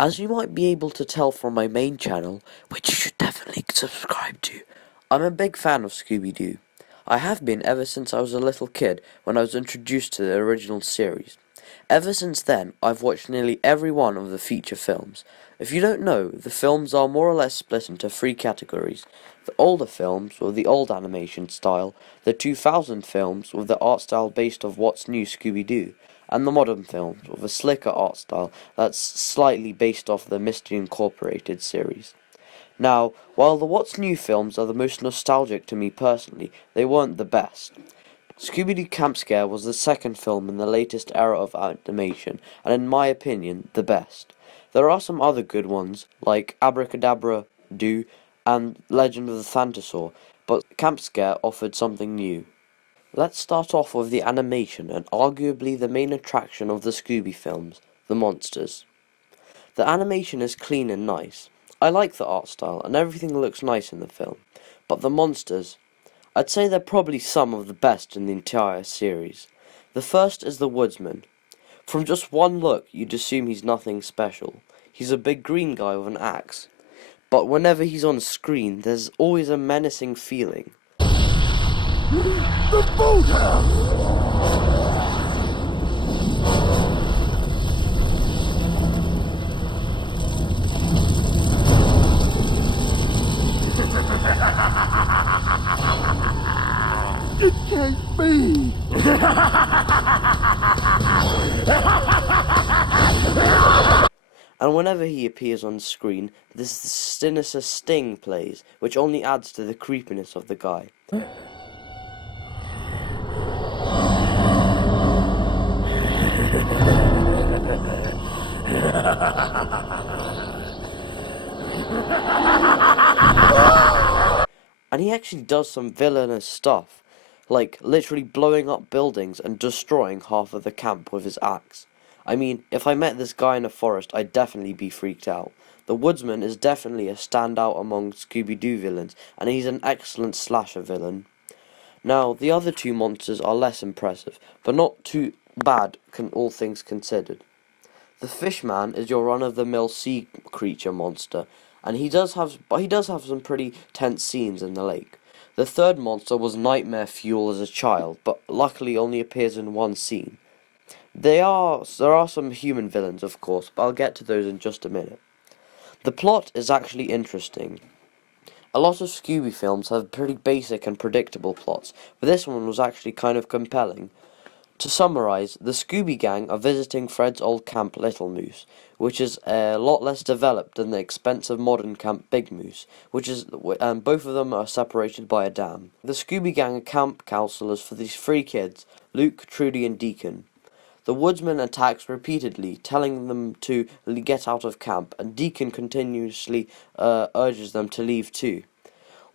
As you might be able to tell from my main channel, which you should definitely subscribe to, I'm a big fan of Scooby-Doo. I have been ever since I was a little kid when I was introduced to the original series. Ever since then, I've watched nearly every one of the feature films. If you don't know, the films are more or less split into three categories. The older films with the old animation style, the 2000 films with the art style based off What's New Scooby-Doo, and the modern films with a slicker art style that's slightly based off the Mystery Incorporated series. Now, while the What's New films are the most nostalgic to me personally, they weren't the best. Scooby-Doo Camp Scare was the second film in the latest era of animation, and in my opinion, the best. There are some other good ones, like Abracadabra Doo and Legend of the Thantosaur, but Camp Scare offered something new. Let's start off with the animation and arguably the main attraction of the Scooby films, the monsters. The animation is clean and nice. I like the art style and everything looks nice in the film, but the monsters, I'd say they're probably some of the best in the entire series. The first is the Woodsman. From just one look, you'd assume he's nothing special. He's a big green guy with an axe. But whenever he's on screen, there's always a menacing feeling. The boathouse! It can't be! And whenever he appears on screen, this sinister sting plays, which only adds to the creepiness of the guy. And he actually does some villainous stuff, like literally blowing up buildings and destroying half of the camp with his axe. I mean, if I met this guy in a forest, I'd definitely be freaked out. The Woodsman is definitely a standout among Scooby-Doo villains, and he's an excellent slasher villain. Now, the other two monsters are less impressive, but not too bad, all things considered. The Fishman is your run-of-the-mill sea creature monster, and he does have some pretty tense scenes in the lake. The third monster was nightmare fuel as a child, but luckily only appears in one scene. There are some human villains, of course, but I'll get to those in just a minute. The plot is actually interesting. A lot of Scooby films have pretty basic and predictable plots, but this one was actually kind of compelling. To summarize, the Scooby Gang are visiting Fred's old camp Little Moose, which is a lot less developed than the expensive modern camp Big Moose, and both of them are separated by a dam. The Scooby Gang are camp counselors for these three kids, Luke, Trudy, and Deacon. The Woodsman attacks repeatedly, telling them to get out of camp, and Deacon continuously urges them to leave too.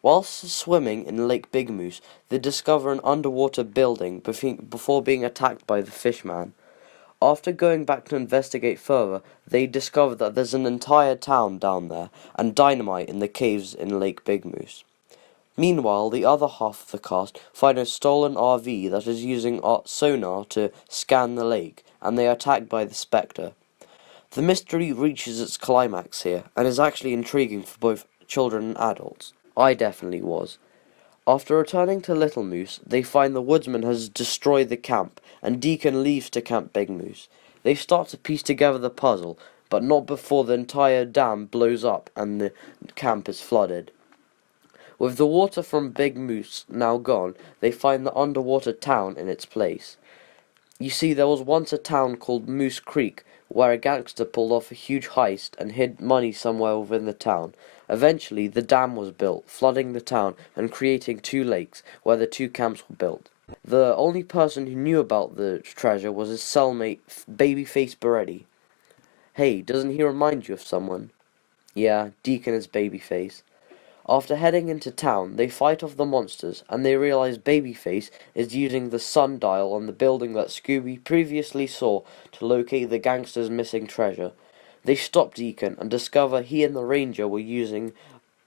Whilst swimming in Lake Big Moose, they discover an underwater building before being attacked by the Fishman. After going back to investigate further, they discover that there's an entire town down there, and dynamite in the caves in Lake Big Moose. Meanwhile, the other half of the cast find a stolen RV that is using sonar to scan the lake, and they are attacked by the Specter. The mystery reaches its climax here, and is actually intriguing for both children and adults. I definitely was. After returning to Little Moose, they find the Woodsman has destroyed the camp, and Deacon leaves to Camp Big Moose. They start to piece together the puzzle, but not before the entire dam blows up and the camp is flooded. With the water from Big Moose now gone, they find the underwater town in its place. You see, there was once a town called Moose Creek, where a gangster pulled off a huge heist and hid money somewhere within the town. Eventually, the dam was built, flooding the town and creating two lakes, where the two camps were built. The only person who knew about the treasure was his cellmate, Babyface Beretti. Hey, doesn't he remind you of someone? Yeah, Deacon is Babyface. After heading into town, they fight off the monsters, and they realize Babyface is using the sundial on the building that Scooby previously saw to locate the gangster's missing treasure. They stop Deacon and discover he and the ranger were using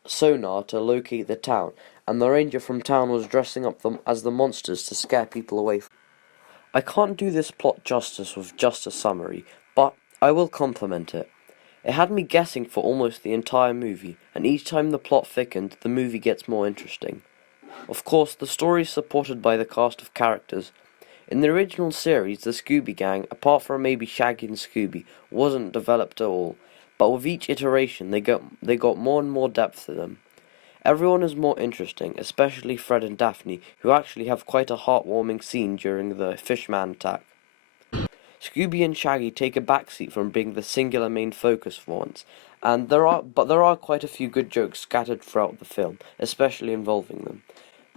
sonar to locate the town, and the ranger from town was dressing up them as the monsters to scare people away. I can't do this plot justice with just a summary, but I will compliment it. It had me guessing for almost the entire movie, and each time the plot thickened, the movie gets more interesting. Of course, the story is supported by the cast of characters. In the original series, the Scooby Gang, apart from maybe Shaggy and Scooby, wasn't developed at all, but with each iteration they got more and more depth to them. Everyone is more interesting, especially Fred and Daphne, who actually have quite a heartwarming scene during the Fishman attack. Scooby and Shaggy take a backseat from being the singular main focus for once, and there are quite a few good jokes scattered throughout the film, especially involving them.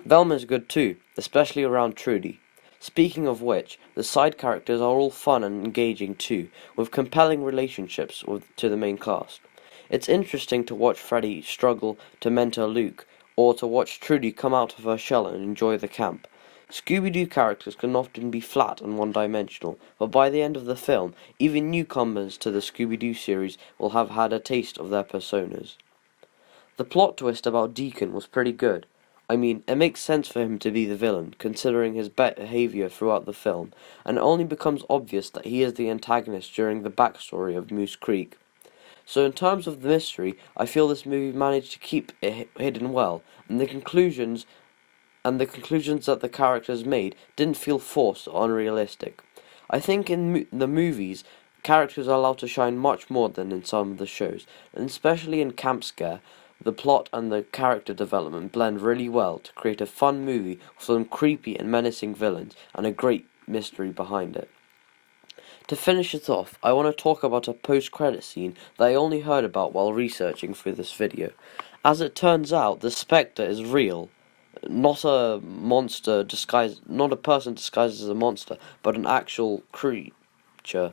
Velma's good too, especially around Trudy. Speaking of which, the side characters are all fun and engaging too, with compelling relationships to the main cast. It's interesting to watch Freddy struggle to mentor Luke, or to watch Trudy come out of her shell and enjoy the camp. Scooby-Doo characters can often be flat and one-dimensional, but by the end of the film, even newcomers to the Scooby-Doo series will have had a taste of their personas. The plot twist about Deacon was pretty good. I mean, it makes sense for him to be the villain, considering his behavior throughout the film, and it only becomes obvious that he is the antagonist during the backstory of Moose Creek. So in terms of the mystery, I feel this movie managed to keep it hidden well, and the conclusions that the characters made didn't feel forced or unrealistic. I think in the movies, characters are allowed to shine much more than in some of the shows, and especially in Camp Scare, the plot and the character development blend really well to create a fun movie with some creepy and menacing villains and a great mystery behind it. To finish it off, I want to talk about a post-credit scene that I only heard about while researching for this video. As it turns out, the Specter is real. Not a monster disguised, not a person disguised as a monster, but an actual creature.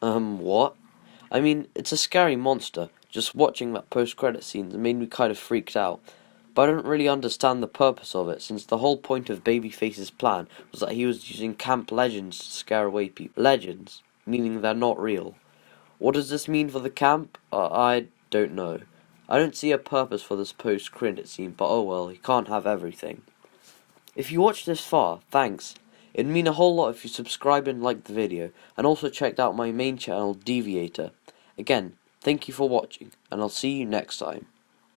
What? I mean, it's a scary monster. Just watching that post-credit scene made me kind of freaked out. But I don't really understand the purpose of it, since the whole point of Babyface's plan was that he was using camp legends to scare away people. Legends, meaning they're not real. What does this mean for the camp? I don't know. I don't see a purpose for this post-credit scene, but oh well, he can't have everything. If you watched this far, thanks. It'd mean a whole lot if you subscribed and liked the video, and also checked out my main channel, Deviator. Again, thank you for watching, and I'll see you next time.